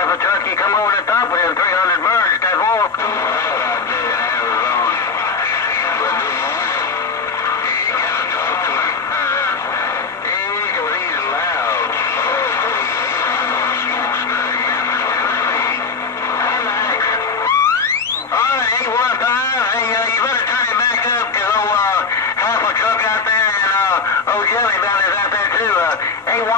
half a truck, you come over the top with him, 300 birds, that's all. Out there in Arizona. Well, good morning. You gotta talk to him. He's loud. Alright, 815. Hey, you better turn it back up, because half a truck out there and Jelly Belly's out there too. 815,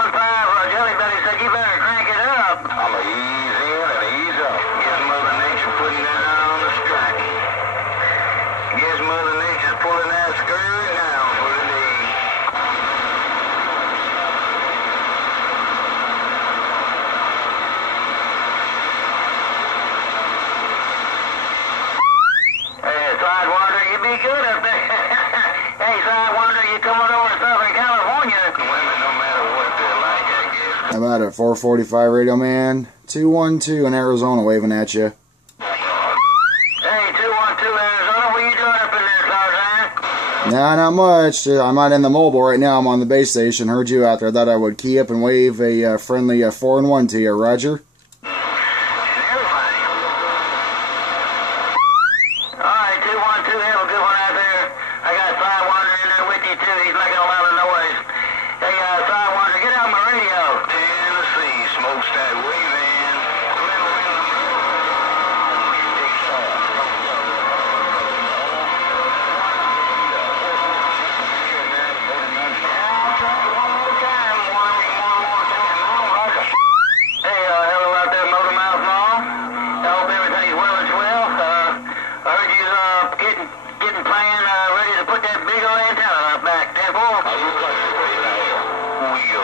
Jelly Belly said you better crank it up. I'm gonna ease in and ease up. Guess Mother Nature putting down the strike. Guess Mother Nature's pulling that skirt down for the day. Hey, Sidewinder, you be good up there. Hey, Sidewinder, you coming over to Southern California? Women, no matter what they're like, I guess. I'm out at 445 Radioman, 212 in Arizona, waving at you. Hey, 212 Arizona, what are you doing up in there, Tarzan? Nah, not much. I'm not in the mobile right now. I'm on the base station. Heard you out there. Thought I would key up and wave a friendly 4-1 to you, Roger. Alright, 212, have a good one out there. I got Sidewinder in there with you too. He's making a lot of noise. Hey, Sidewinder, get out my radio. Tennessee, smokestack waving. Hey, hello out there, Motor Mouth Mall. I hope everything's well and swell. I heard you getting planned, ready to put that big old antenna up back. 10-4. We go.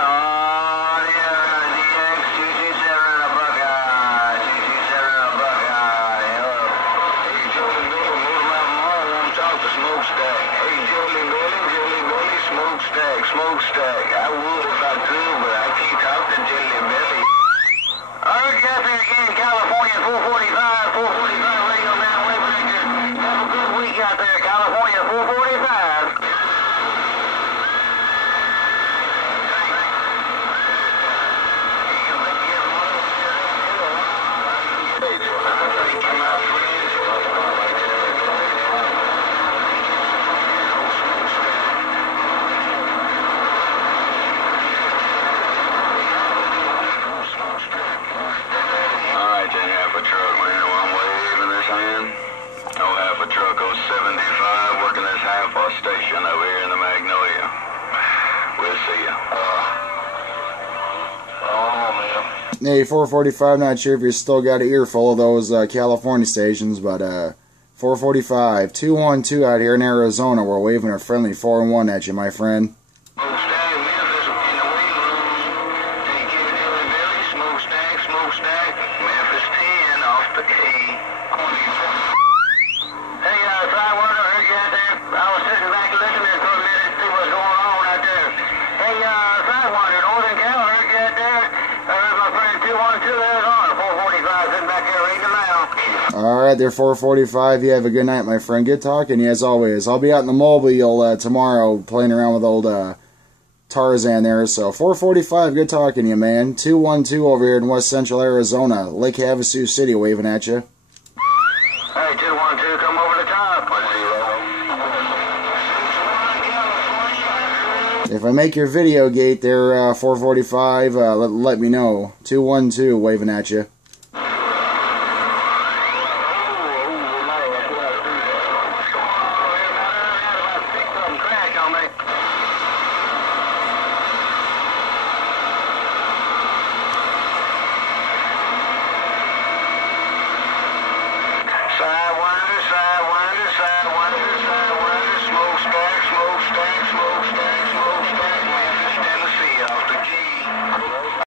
Oh, yeah, DX 227 and a Buckeye. 227 and a Buckeye. Hello. Hey, Jolly Billy, Motor Mouth Mall. Want to talk to Smokestack. Hey, Jolly Billy, Smokestack. I would if I could, but I can't talk to Jelly Belly. I heard you out there again in California, 445 Radioman, waving at you. Have a good week out there, California, 445. Station over here in the Magnolia. We'll see you. Hey, 445, not sure if you still got an earful of those California stations, but 445, 212 out here in Arizona. We're waving a friendly 4-1 at you, my friend. Smokestack, Memphis 10 off the key. Hey, Sidewinder, I heard you out there. I was sitting back listening for a minute to see what's going on out there. Hey, Sidewinder, Northern Cal, I heard you out there. I heard my friend 212 Arizona, 445, sitting back there reading them out. Alright, there, 445. You have a good night, my friend. Good talking to you, as always. I'll be out in the mobile tomorrow playing around with old Tarzan there. So, 445, good talking to you, man. 212 over here in West Central Arizona. Lake Havasu City, waving at you. Hey, 212, come over the top. If I make your video gate there, 445, let me know. 212, waving at you.